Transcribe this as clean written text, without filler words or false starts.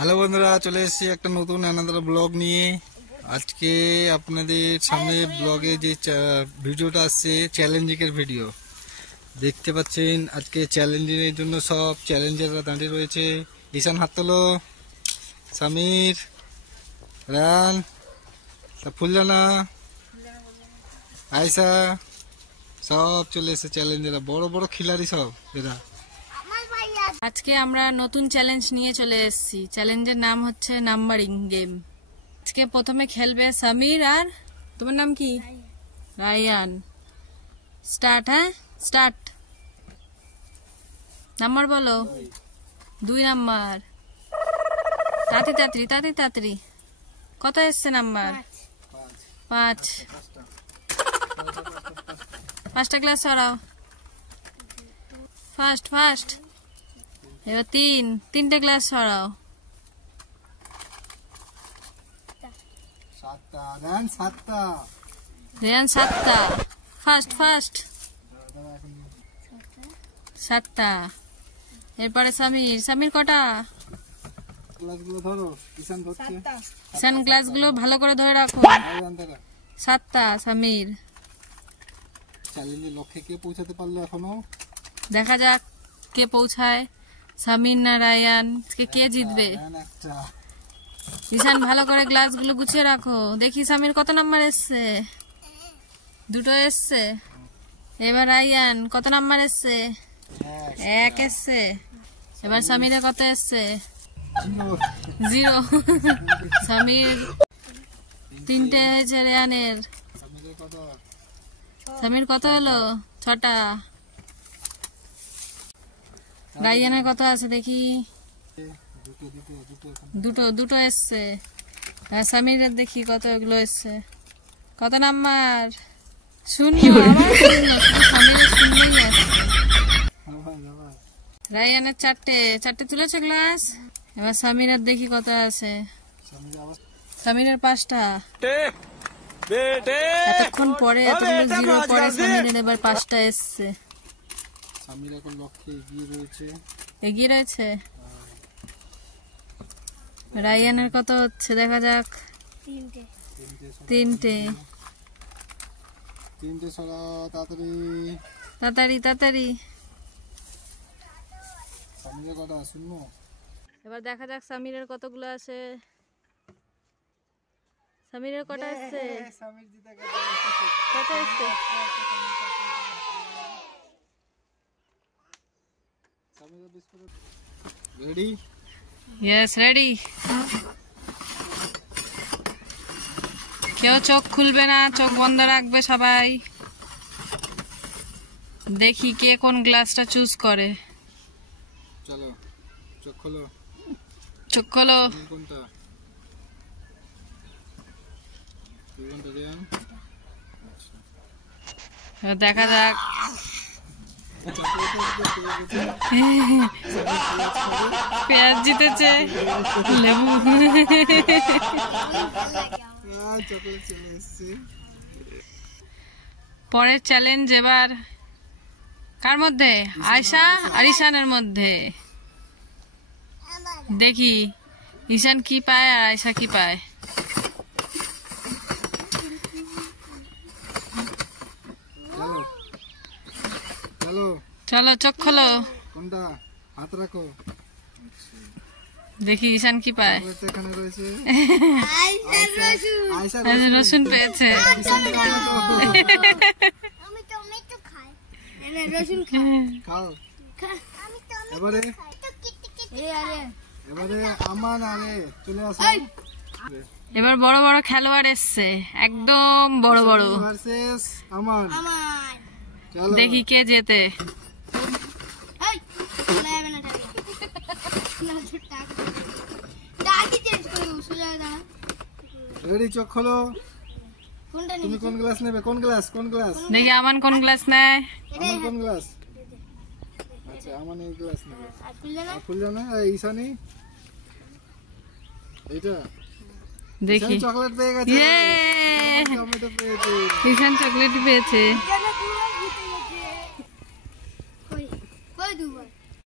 Hello বন্ধুরা, চলে এসেছি একটা নতুন আনাদার ব্লগ নিয়ে। আজকে আপনাদের সামনে ব্লগে যে ভিডিওটা আসছে চ্যালেঞ্জিংয়ের ভিডিও দেখতে পাচ্ছেন। আজকে চ্যালেঞ্জিংয়ের জন্য সব চ্যালেঞ্জাররা দাঁড়িয়ে রয়েছে। ঈশান হাত তোলো, সামির, রান, ফুলজানা, আয়সা, সব চলে এসেছে চ্যালেঞ্জাররা, বড় বড় খিলাড়ি সব এরা। আজকে আমরা নতুন চ্যালেঞ্জ নিয়ে চলে এসেছি। চ্যালেঞ্জের নাম হচ্ছে নাম্বারিং গেম। আজকে প্রথমে খেলবে সামির আর তোমার নাম কি? রায়ান। স্টার্ট। হ্যাঁ, স্টার্ট। নাম্বার বলো। 2 নাম্বার। তাড়াতাড়ি। কত এসছে নাম্বার? 5। 5টা ক্লাস সরাও। ফার্স্ট। এবার 3টে গ্লাস সরাও। 7টা। ফার্স্ট। 7টা। এরপরে সামির কটা? ঈশান গ্লাসগুলো ভালো করে ধরে রাখো। 7টা সামির। চ্যালেঞ্জের লক্ষ্যে কে পৌঁছাতে পারলো এখনো? দেখা যাক কে পৌঁছায়, সামির না রায়ান। কে জিতবে? ঈশান ভালো করে গ্লাসগুলো গুছিয়ে রাখো। দেখি সামির কত নাম্বার এসছে? 2 এসছে। এবার রায়ান কত নাম্বার এসছে? 1 এসছে। এবার সামিরের কত এসছে? 0। সামির 3টে হয়েছে রায়ানের। সামির কত হলো? 6টা। রায়ানের কত আছে দেখি? 2 এসছে। সামিরের দেখি কত এগুলো এসছে। কত নাম্বার? 0। সামিরের 0ই আছে। রায়ানের 4টে তুলেছে গ্লাস। এবার সামিরের দেখি কত আছে। সামিরের 5টা। এতক্ষণ পরে, এতগুলো 0 পরে সামিরের এবার 5টা এসছে। সামির এখন লক্ষ্যে এগিয়ে রয়েছে। রায়ানের কত হচ্ছে দেখা যাক। 3টে। তাড়াতাড়ি। এবার দেখা যাক সামিরের কতগুলো আছে। সামিরের কটা আসছে? কত আসছে? রেডি? Yes, ready. কেউ চোখ খুলবে না, চোখ বন্ধ রাখবে সবাই। দেখি কে কোন গ্লাসটা চুজ করে। চলো, চোখ খোলো। কোনটা? দেখা যাক। পেঁয়াজ জিতেছে। লেবু। পরের চ্যালেঞ্জ এবার কার মধ্যে? আয়শা আর ঈশানের মধ্যে। দেখি ঈশান কি পায় আর আয়শা কি পায়। চলো, চোখ খোলো। কোনটা? হাত রাখো। দেখি ঈশান কি পায়। রসুন পেয়েছে। এবার বড় বড় খেলোয়াড় এসছে, একদম বড়। দেখি কে জেতে। চোখ খোলো। তুমি কোন গ্লাস নেবে? কোন গ্লাস? দেখি আমান কোন গ্লাস নেয়। কোন গ্লাস? আচ্ছা, আমান এই গ্লাস নেবে। ফুলজানা, ঈশানি এইটা। দেখি চকলেট পেয়ে গেছে। ঈশান চকলেট পেয়েছে।